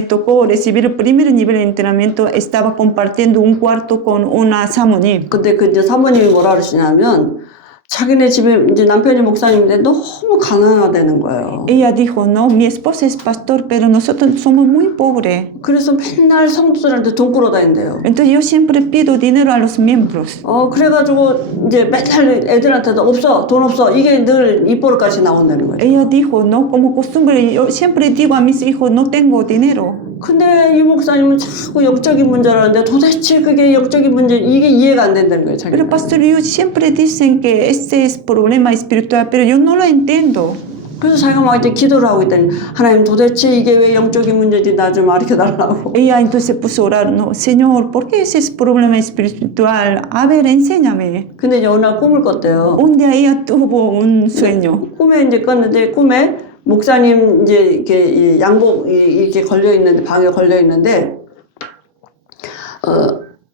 tocó recibir el primer nivel de entrenamiento, estaba compartiendo un cuarto con una samonim. 근데 그 이제 사모님이 뭐라 그러시냐면, 자기네 집에 이제 남편이 목사님인데 너무 가난하다는 거예요. Ella dijo, no, mi esposo es pastor, pero nosotros somos muy pobres. 그래서 맨날 성도들한테 돈 끌어다닌대요. Entonces yo siempre pido dinero a los miembros. 그래가지고 이제 맨날 애들한테도 없어, 돈 없어. 이게 늘 입버릇같이 나온다는 거예요. Ella dijo, no, como costumbre, yo siempre digo a mis hijos, no tengo dinero. 근데 이 목사님은 자꾸 영적인 문제라는데 도대체 그게 영적인 문제, 이게 이해가 안 된다는 거예요, Pero 자기가. pastor, ellos siempre dicen que este es problema espiritual, pero yo no lo entiendo. 그래서 자기가 막 이제 기도를 하고 있더니 하나님 도대체 이게 왜 영적인 문제인지 나 좀 가르쳐 달라고. Ella entonces puso a orar, no, Señor, ¿por qué ese es problema espiritual? A ver, enséñame. 근데 이제 어느 날 꿈을 꿨대요. Un día ella tuvo un sueño. 꿈에 이제 꿨는데 꿈에 목사님 이제 이렇게 이 양복 이렇게 걸려 있는데 방에 걸려 있는데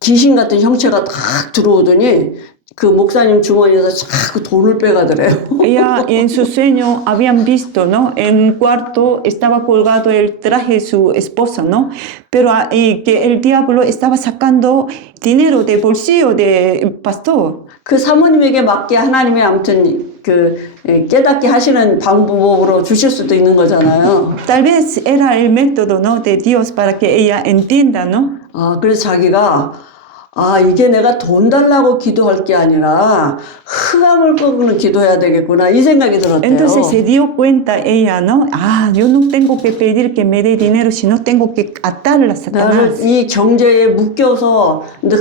귀신 같은 형체가 탁 들어오더니 그 목사님 주머니에서 자꾸 돈을 빼가더래요. Ella en su sueño habían visto, ¿no? En un cuarto estaba colgado el traje de su esposa, ¿no? Pero y que el diablo estaba sacando dinero del bolsillo del pastor. 그 사모님에게 맞게 하나님이 아무튼 깨닫게 하시는 방법으로 주실 수도 있는 거잖아요. Tal vez era el método, ¿no? De Dios para que ella entienda, ¿no? 그래서 자기가 이게 내가 돈 달라고 기도할 게 아니라 흑암을 끄고는 기도해야 되겠구나 이 생각이 들었대요. Entonces se dio cuenta ella, ¿no? Yo no tengo que pedir que me dé dinero, sino tengo que atarla a Satanás. 이 경제에 묶여서 늘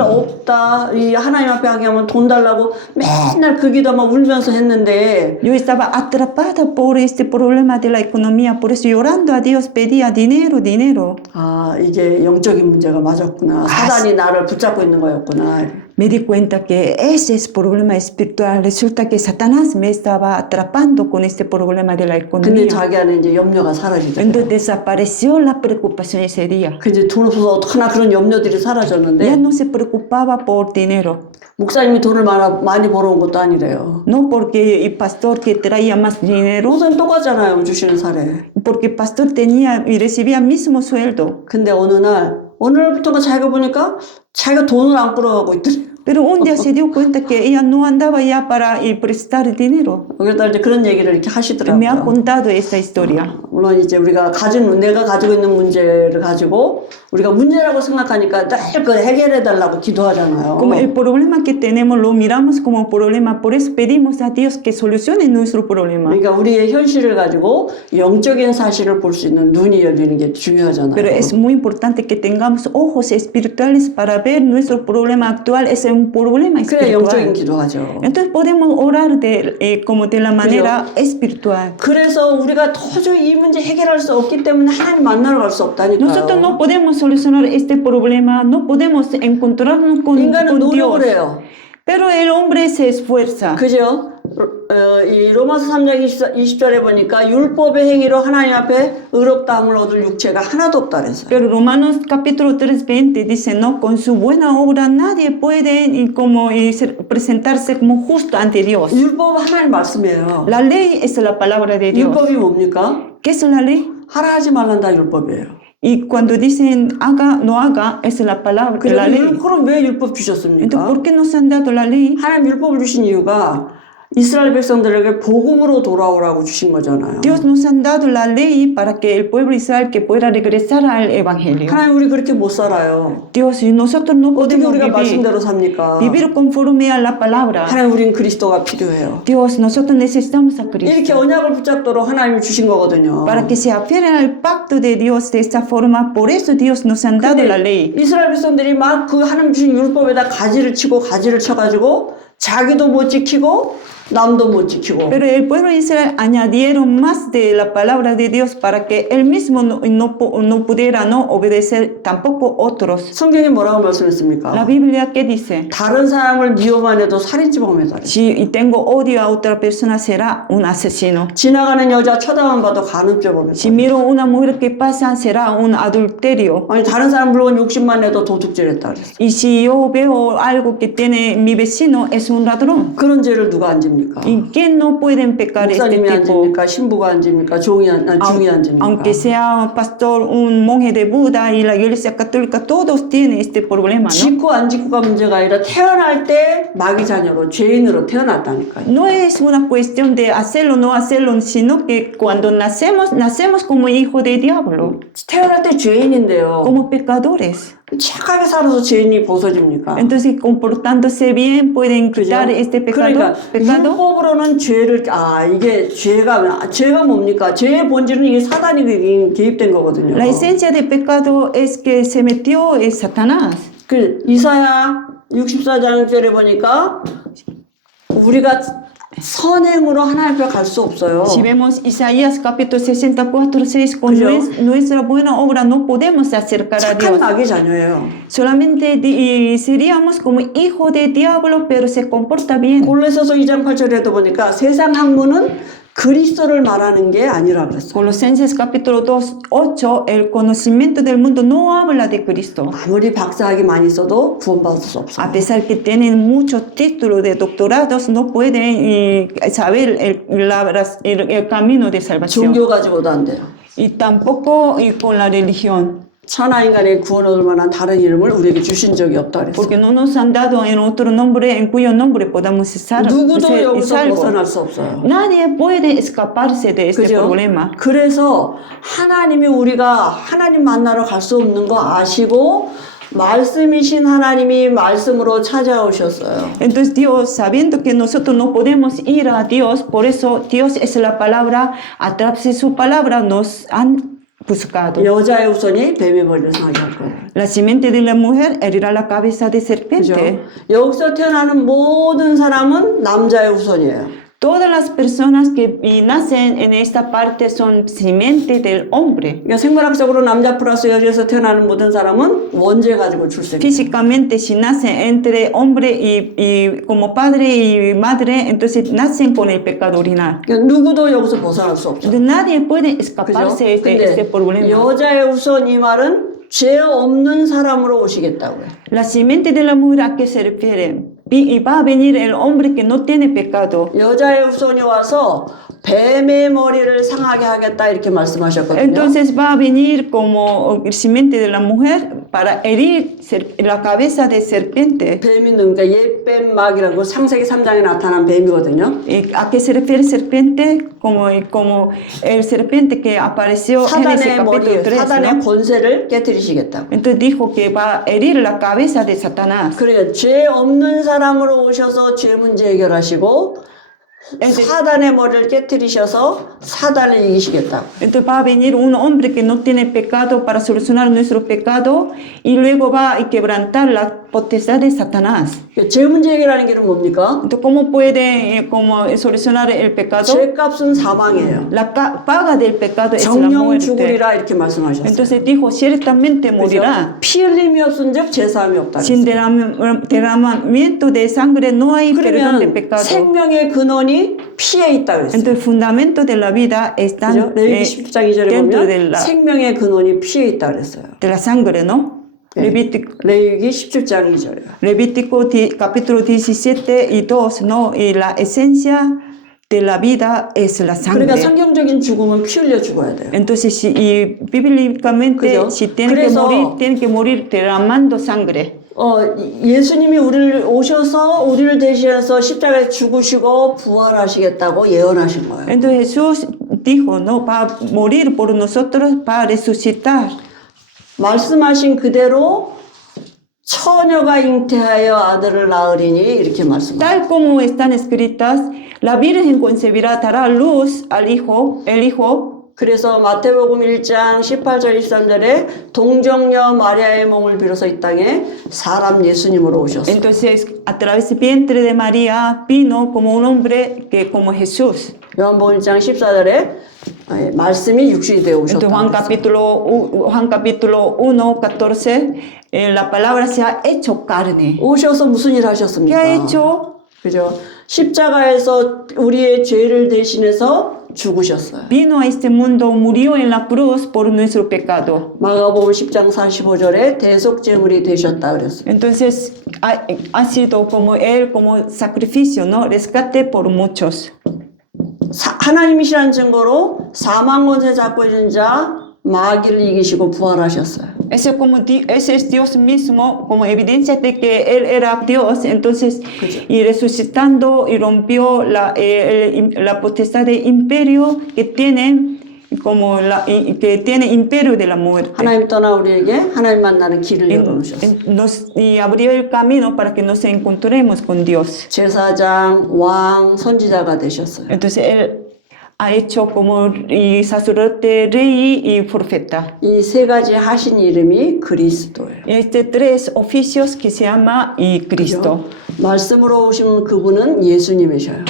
없다 이 하나님 앞에 하게 하면 돈 달라고 맨날 그 기도만 울면서 했는데 Yo estaba atrapada por este problema de la economía, por eso llorando a Dios pedía dinero, dinero. 이게 영적인 문제가 맞았구나. 사단이 나를 붙잡고 있는 거였구나. Me di cuenta que ese es problema espiritual. Resulta que Satanás me estaba atrapando con este problema de la 근데 economía. 자기 안에 이제 염려가 사라지더라고요. Entonces desapareció la preocupación ese día. 이제 돈 없어서 어떡하나 그런 염려들이 Ya 사라졌는데 no se preocupaba por dinero. 목사님이 돈을 많이 벌어온 것도 아니래요. No porque el pastor que traía más dinero, 목사님 똑같잖아요. 주시는 사례. porque el pastor tenía y recibía el mismo sueldo. 근데 어느 날부터가 자기가 보니까 자기가 돈을 안 끌어가고 있더래요. Pero un día se dio cuenta que ella no andaba ya para prestar dinero. 그러다 이제 그런 얘기를 이렇게 Me ha 하시더라고요. contado esta historia. 물론 이제 내가 가지고 있는 문제를 가지고 우리가 문제라고 생각하니까 늘 그 해결해 달라고 기도하잖아요. Como el problema que tenemos lo miramos como problema, por eso pedimos a Dios que solucione nuestro problema. 그러니까 우리의 현실을 가지고 영적인 사실을 볼 수 있는 눈이 열리는 게 중요하잖아요. Pero es muy importante que tengamos ojos espirituales para ver nuestro problema actual es un problema 그래 영적인 espiritual. 기도하죠. Entonces podemos orar como de la manera espiritual. 그래서 우리가 도저히 이 문제 해결할 수 없기 때문에 하나님 만나러 갈 수 없다니까요. Nosotros no podemos solucionar este problema, no podemos encontrarnos con 인간은 Dios. 노력을 해요. Pero el hombre se esfuerza. 그죠? 이 로마서 3장 20절에 보니까 율법의 행위로 하나님 앞에 의롭다함을 얻을 육체가 하나도 없다 그랬어요. Pero Romanos capítulo 3:20 dice, no, con su buena obra nadie puede presentarse como justo ante Dios. 율법은 하나님 말씀이에요. La ley es la palabra de Dios. 율법이 뭡니까? ¿Qué es la ley? 하라 하지 말란다 율법이에요. Y cuando dicen haga, no haga, es la palabra, la ley. 그럼 왜 율법 Entonces, 주셨습니까? ¿por qué nos han dado la ley? 하나님 율법을 주신 이유가 이스라엘 백성들에게 복음으로 돌아오라고 주신 거잖아요. Dios nos han dado la ley para que el pueblo de Israel que pueda regresar al evangelio. 하나님 우리 그렇게 못 살아요. Dios, y nosotros no 어떻게 podemos 우리가 vivir, 말씀대로 삽니까? vivir conforme a la palabra. 하나님 우린 그리스도가 필요해요. Dios, nosotros necesitamos a 이렇게 Cristo 언약을 붙잡도록 하나님이 주신 거거든요. para que se afieren al pacto de Dios de esta forma. Por eso Dios nos han dado la ley. 이스라엘 백성들이 막 그 하나님 주신 율법에다 가지를 쳐가지고 자기도 못 지키고 남도 못 지키고. Pero el pueblo de Israel añadieron más de la palabra de Dios para que él mismo no pudiera no obedecer tampoco otros. 성경이 뭐라고 La 말씀했습니까? Biblia, ¿qué dice? 다른 사람을 미워만 해도 살인죄범에 달해. Si tengo odio a otra persona, será un asesino. 지나가는 여자 쳐다만 봐도 간음죄범에 Si 달해. miro una mujer que pasa, será un adulterio. 아니 다른 사람 물건 욕심만 해도 도둑질했다 그랬어. Y si yo veo algo que tiene mi vecino, es un ladrón. 그런 죄를 누가 안 집니까? ¿Y quién no pueden pecar este 목사님이 안 tipo? 집니까? 신부가 안 집니까? 중이 안 집니까? Aunque sea un pastor, un monje de Buda y la iglesia católica, todos tienen este problema, ¿no? 짓고 안 짓고가 문제가 아니라 태어날 때 마귀 자녀로 죄인으로 태어났다니까요. No es una cuestión de hacerlo o no hacerlo, sino que cuando nacemos como hijo de diablo, 태어날 때 죄인인데요. como pecadores. 착하게 살아서 죄인이 벗어집니까? Entonces, comportándose bien, pueden 그죠? quitar este 그러니까 pecado. 율법으로는 죄를 이게 죄가 뭡니까? 죄의 본질은 이게 사단이 개입된 거거든요. La esencia de pecado es que se metió es Satanás. 그 이사야 64장절에 보니까 우리가 선행으로 하나님 앞에 갈 수 없어요. Si vemos Isaías capítulo 64, 6, con 그죠? nuestra buena obra no podemos acercar a 착한 Dios. 마귀 자녀예요. Solamente seríamos como hijo de diablo, pero se comporta bien. 골로새서 2장 8절에도 보니까 세상 학문은 그리스도를 말하는 게 아니라 그랬어요. Colosenses capítulo 2, 8, el conocimiento del mundo no habla de Cristo. 아무리 박사학위 많이 써도 구원받을 수 없어요. A pesar que tienen muchos títulos de doctorados, no pueden saber el camino de salvación. 종교 가지고도 안 돼요. Y tampoco con la religión. 천하 인간의 구원 얻을 만한 다른 이름을 우리에게 주신 적이 없다 그랬어요. Porque no nos han dado en otro nombre en cuyo nombre podamos ser 누구도 여기서 salvos. 벗어날 수 없어요. Nadie puede escaparse de este 그죠? problema. 그래서 하나님이 우리가 하나님 만나러 갈 수 없는 거 아시고 말씀이신 하나님이 말씀으로 찾아오셨어요. Entonces Dios, sabiendo que nosotros no podemos ir a Dios, por eso Dios es la palabra, a través de su palabra nos han buscado. 여자의 후손이 뱀의 머리를 상하게 할 거예요. La simiente de la mujer herirá la cabeza de 그죠? serpiente. 여기서 태어나는 모든 사람은 남자의 후손이에요. Todas las personas que nacen en esta parte son simiente del hombre. 그러니까 생물학적으로 남자 플러스 여자에서 태어나는 모든 사람은 원죄 가지고 출생해요. Físicamente, si nacen entre hombre y como padre y madre, entonces nacen con el pecado original. 그러니까 누구도 여기서 벗어날 수 없죠. Entonces, nadie puede 그죠? escaparse de 근데 este problema. 여자의 후손 이 말은 죄 없는 사람으로 오시겠다고요. La simiente de la mujer, ¿a qué se refiere? Y va a venir el hombre que no tiene pecado. 여자의 후손이 와서 뱀의 머리를 상하게 하겠다 이렇게 말씀하셨거든요. Entonces va a venir como simiente de la mujer para herir la cabeza de serpiente. 뱀이 그러니까 옛뱀 막이라고 창세기 3장에 나타난 뱀이거든요. ¿A qué se refiere serpiente? Como el serpiente que apareció en ese 사단의 capítulo 머리, 3, 사단의 ¿no? 권세를 깨뜨리시겠다고. Entonces dijo que va a herir la cabeza de Satanás. 그러니까 죄 없는 사람으로 오셔서 죄 문제 해결하시고 사단의 머리를 깨뜨리셔서 사단을 이기시겠다고. Entonces va a venir un hombre que no tiene pecado para solucionar nuestro pecado y luego va a quebrantar la potestad de Satanás. 죄 문제 해결하는 길은 뭡니까? Entonces, ¿cómo puede solucionar el pecado? 죄값은 사망이에요. La paga del pecado es la 정령 muerte. 죽으리라 이렇게 말씀하셨어요. Entonces dijo, ciertamente morirá. 피 흘림이 없은즉 제사함이 없다. Sin derramamiento de sangre no hay perdón de 그러면 pecado. 생명의 근원이 피에 있다 그랬어요. Entonces, el fundamento de la vida está 그죠? 레위기 10장 2절에 dentro de 보면 la, 생명의 근원이 피에 있다 그랬어요. de la sangre, ¿no? 레위기 17장 2절이요. Levítico capítulo 17 y 2, ¿no? Y la esencia de la vida es la 그러니까 sangre. 성경적인 죽음은 피 흘려 죽어야 돼요. Entonces, y bíblicamente, 그죠? si tiene 그래서- que morir derramando sangre. 예수님이 우리를 오셔서 우리를 대신해서 십자가에 죽으시고 부활하시겠다고 예언하신 거예요. Entonces Jesús dijo, no, va a morir por nosotros, para resucitar. 말씀하신 그대로 처녀가 잉태하여 아들을 낳으리니 이렇게 말씀하셨어요. Tal como están escritas, la Virgen concebirá, dará luz al hijo, el hijo, 그래서 마태복음 1장 18절 23절에 동정녀 마리아의 몸을 빌어서 이 땅에 사람 예수님으로 오셨어요. Entonces, a través del vientre de María vino como un hombre que como Jesús. 요한복음 1장 14절에 말씀이 육신이 되어 Entonces, 오셨다. Juan capítulo 1, 14, la palabra se ha hecho carne. 오셔서 무슨 일 ¿Qué ha 하셨습니까? hecho? 그죠? 십자가에서 우리의 죄를 대신해서 죽으셨어요. Vino a este mundo, murió en la cruz por nuestro pecado. 마가복음 10장 45절에 대속제물이 되셨다 그랬어요. Entonces, ha sido como Él, como sacrificio, ¿no? Rescate por muchos. 하나님이시라는 증거로 사망 권세 잡고 있는 자 마귀를 이기시고 부활하셨어요. Ese es Dios mismo, como evidencia de que Él era Dios. Entonces, y resucitando y rompió la potestad de imperio que tiene, que tiene imperio de la muerte. 하나님 떠나 우리에게 하나님 만나는 길을 열어놓으셨어요. Y abrió el camino para que nos encontremos con Dios. 제사장, 왕, 선지자가 되셨어요. Entonces, Él ha hecho como y sacerdote, rey y profeta. 이 세 가지 하신 이름이 그리스도예요. Este tres oficios que se llama y Cristo. 말씀으로 오신 그분은 예수님이셔요.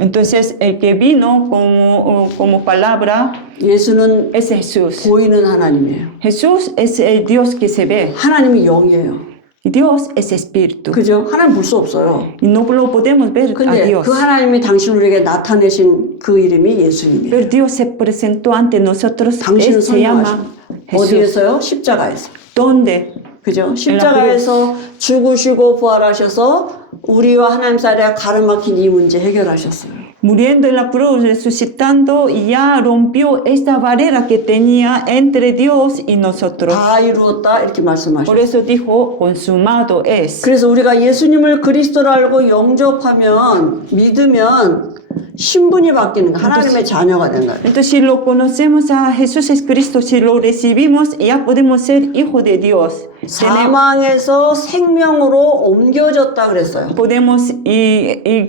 Entonces, el que vino como palabra 예수는 es Jesús. 보이는 하나님이에요. Jesús es el Dios que se ve. 하나님이 영이에요. Y Dios es espíritu. 그죠? 하나님 볼 수 없어요. Y no lo podemos ver a 근데 Dios. 그 하나님이 당신 우리에게 나타내신 그 이름이 예수님이에요. Pero Dios se presentó ante nosotros. 당신은 Él se llama 선명하십니다. Jesús. 어디에서요? 십자가에서. ¿Dónde? 그죠? 십자가에서 죽으시고 부활하셔서 우리와 하나님 사이에 가로막힌 이 문제 해결하셨어요. Muriendo en la cruz, resucitando, y ya rompió esta barrera que tenía entre Dios y nosotros. 다 이루었다 이렇게 Por 말씀하셨어요. eso dijo, consumado es. 그래서 우리가 예수님을 그리스도로 알고 영접하면 믿으면 신분이 바뀌는 거예요. 하나님의 자녀가 되는 거예요. Entonces, si lo conocemos a Jesús es Cristo, si lo recibimos, ya podemos ser hijos de Dios. 사망에서 생명으로 옮겨졌다 그랬어요. Podemos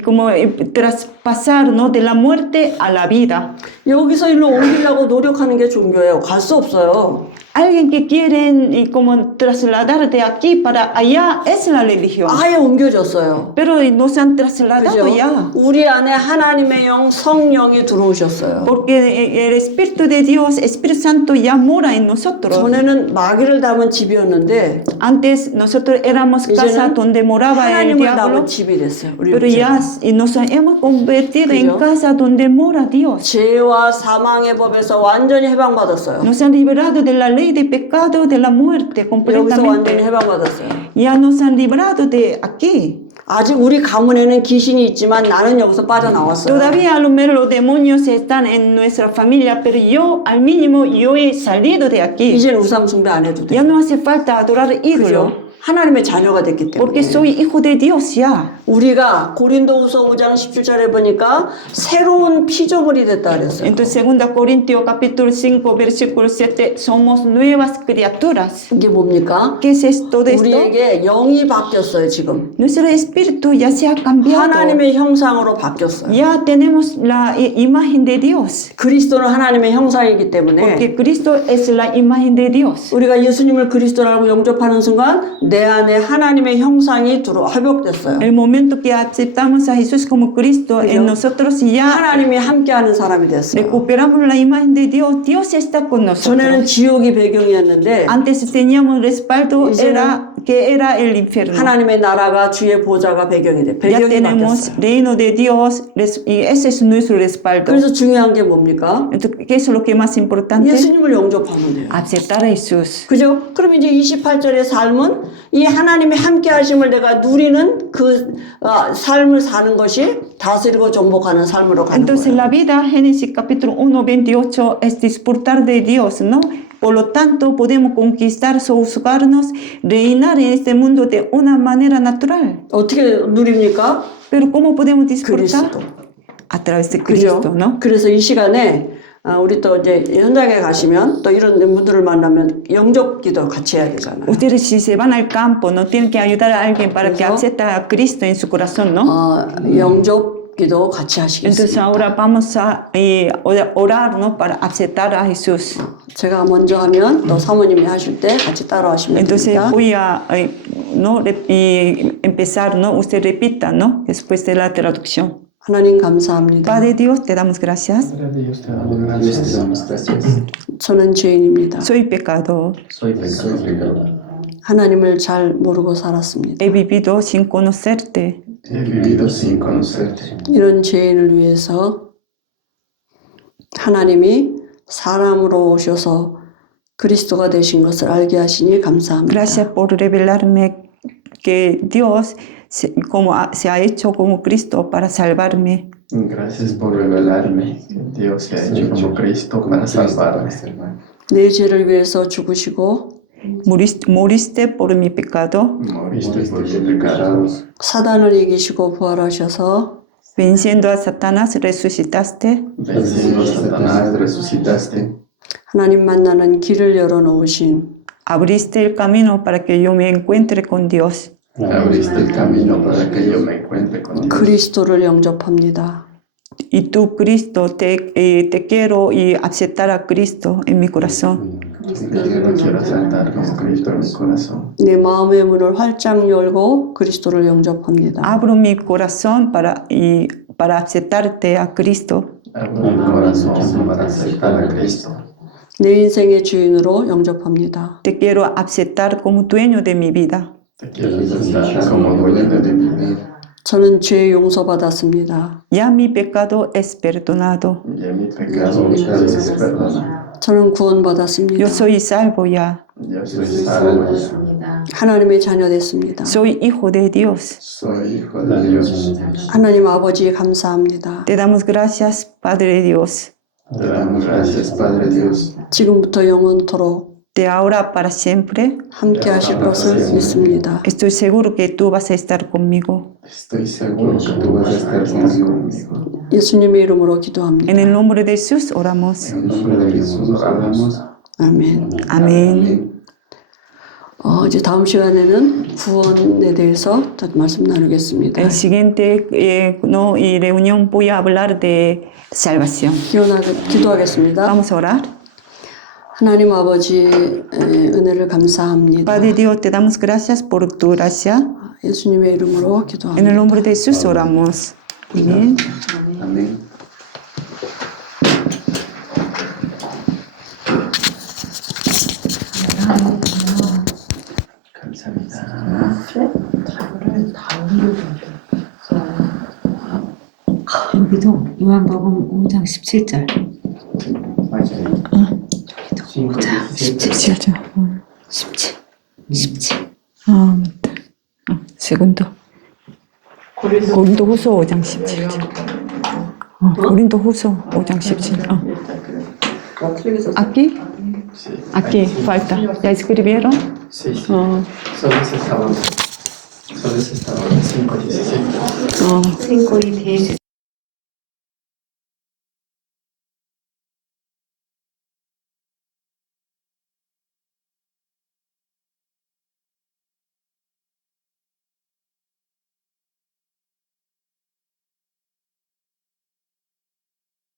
como traspasar, ¿no? De la muerte a la vida. 여기서 일로 옮기려고 노력하는 게 종교예요. 갈 수 없어요. Alguien que quieren y como trasladar de aquí para allá es la religión. 아예 옮겨졌어요. Pero nos han trasladado 그죠? ya. 우리 안에 하나님의 영, 성령이 들어오셨어요. Porque el Espíritu de Dios, Espíritu Santo ya mora en nosotros. 전에는 마귀를 담은 집이었는데 Antes nosotros éramos casa 이제는 donde moraba el 하나님을 diablo. 담은 집이 됐어요. 우리 Pero 육체가. ya nos hemos convertido en 그죠? casa donde mora Dios. 죄와 사망의 법에서 완전히 해방받았어요. Nos han liberado de la ley de pecado, de la muerte 여기서 완전히 completamente. 해방받았어요. Ya nos han librado de aquí. 아직 우리 가문에는 귀신이 있지만 나는 여기서 빠져나왔어요. Todavía a lo mejor los demonios están en nuestra familia, pero yo al mínimo yo he salido de aquí. 이제는 우상 숭배 안 해도 돼. Ya no hace falta adorar ídolo, 그죠? 하나님의 자녀가 됐기 porque 때문에. soy hijo de Dios ya. 우리가 고린도후서 5장 17절에 보니까 새로운 피조물이 됐다 그랬어요. Entonces, 2 Corintios capítulo 5, versículo 7, somos nuevas criaturas. 이게 뭡니까? ¿Qué es esto de esto? 우리에게 영이 바뀌었어요, 지금. Nuestro espíritu ya se ha cambiado. 하나님의 형상으로 바뀌었어요. Ya tenemos la imagen de Dios, 그리스도는 하나님의 형상이기 때문에 porque Cristo es la imagen de Dios. 우리가 예수님을 그리스도라고 영접하는 순간 내 안에 하나님의 형상이 회복됐어요. El momento que aceptamos a Jesús como Cristo en nosotros, ya 하나님이 함께하는 사람이 됐어요. recuperamos la imagen de Dios. Dios está con 전에는 nosotros. 지옥이 배경이었는데 Antes teníamos respaldo, 이제는 que era el infierno. 하나님의 나라가 주의 보좌가 배경이 돼. Ya 배경이 tenemos 바뀌었어요. reino de Dios y ese es nuestro respaldo. 그래서 중요한 게 뭡니까? Entonces, ¿qué es lo que es más importante? 예수님을 영접하면 돼요. Aceptar a Jesús. 그죠? 그럼 이제 28절의 삶은 이 하나님의 함께 하심을 내가 누리는 그 삶을 사는 것이 다스리고 정복하는 삶으로 가는 Entonces 거예요. la vida, Génesis capítulo 1, 28, es disfrutar de Dios, ¿no? Por lo tanto, podemos conquistar, sojuzgarnos, reinar en este mundo de una manera natural. 어떻게 누립니까? Pero ¿cómo podemos disfrutar? 그리스도. A través de 그죠? Cristo, ¿no? 그래서 이 시간에 우리 또 이제 현장에 가시면 또 이런 분들을 만나면 영접기도 같이 해야 되잖아요. Ustedes si se van al campo, no tienen que ayudar a alguien para que 그래서 acepte a Cristo en su corazón, ¿no? 영접 기도 같이 Entonces 하시겠습니다. ahora vamos a orar, ¿no? Para aceptar a Jesús. 제가 먼저 하면 또 사모님이 하실 때 같이 따라 하시면 Entonces 됩니다. voy a no, empezar, ¿no? Usted repita, ¿no? Después de la traducción. 하나님 감사합니다. Padre Dios, te damos gracias. Padre Dios, te damos Dios, te gracias. damos gracias. 저는 죄인입니다. Soy pecador. Soy Soy pecador. pecador. 하나님을 잘 모르고 살았습니다. He vivido sin conocerte. He vivido sin conocerte. 이런 죄인을 위해서 하나님이 사람으로 오셔서 그리스도가 되신 것을 알게 하시니 감사합니다. Gracias por revelarme que Dios se ha hecho como Cristo para salvarme. Gracias por revelarme que Dios se ha hecho como Cristo para salvarme. 내 죄를 위해서 죽으시고 Moriste por mi pecado, Moriste por mis pecados. 사단을 이기시고 부활하셔서 venciendo a Satanás, resucitaste. Venciendo a Satanás, resucitaste. 하나님 만나는 길을 열어놓으신 Abriste el camino para que yo me encuentre con Dios. Abriste el camino para que yo me encuentre con Dios. 그리스도를 영접합니다. Y tú, Cristo, te quiero y aceptar a Cristo en mi corazón. Quiero aceptar como Cristo en mi corazón. 내 ma음의 문을 활짝 열고 그리스도를 영접합니다. Abro mi corazón para aceptarte a Cristo. Abro mi corazón para aceptar a Cristo. 내 인생의 주인으로 영접합니다. Te quiero aceptar como dueño de mi vida. Te quiero aceptar como dueño de mi vida. 저는 죄 용서받았습니다. Ya mi pecado es perdonado. Y mi pecado es perdonado. 저는 구원받았습니다. Yo soy salvo ya. Yo soy salvo. 하나님의 자녀 됐습니다. Soy hijo de Dios. Soy hijo de Dios. 하나님 아버지 감사합니다. Te damos gracias, Padre Dios. Te damos gracias, Padre Dios. 지금부터 영원토록 De ahora para siempre, 함께 하실 것을 믿습니다. estoy seguro que tú vas a estar conmigo. Estoy seguro que tú vas a estar conmigo. 예수님의 이름으로 기도합니다. En el nombre de Jesús oramos. En nombre de Jesús oramos. 아멘. Amén. 이제 다음 시간에는 구원에 대해서 또 말씀 나누겠습니다. El siguiente y reunión voy a hablar de salvación. 기도하겠습니다. Vamos a orar. 하나님 아버지 은혜를 감사합니다. Padre Dios, te damos gracias por tu gracia. 예수님의 이름으로 En el 기도합니다. nombre de Jesús oramos. Amén. Amén. 감사합니다. 여기도 요한복음 5장 17절. 맞아요. 5장 17절. 17. 17. 아, 맞다. segundo. 고린도후서 5장 17절. 고린도후서 5장 17절. Aquí, Sí. aquí falta. ¿Ya escribieron? Sí, sí. 어, Solo se estaba 5:17. 5이 대해서